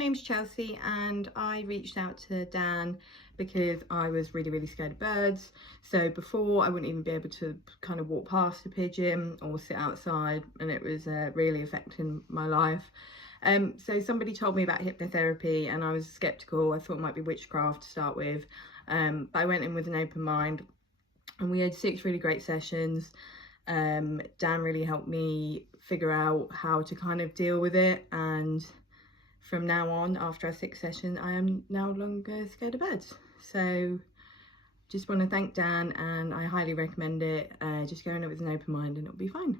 name's Chelsea and I reached out to Dan because I was really scared of birds. So before, I wouldn't even be able to kind of walk past a pigeon or sit outside, and it was really affecting my life. So somebody told me about hypnotherapy and I was skeptical. I thought it might be witchcraft to start with, but I went in with an open mind and we had 6 really great sessions. Dan really helped me figure out how to kind of deal with it, and from now on, after our 6th session, I am no longer scared of birds. So just want to thank Dan, and I highly recommend it. Just go in it with an open mind and it'll be fine.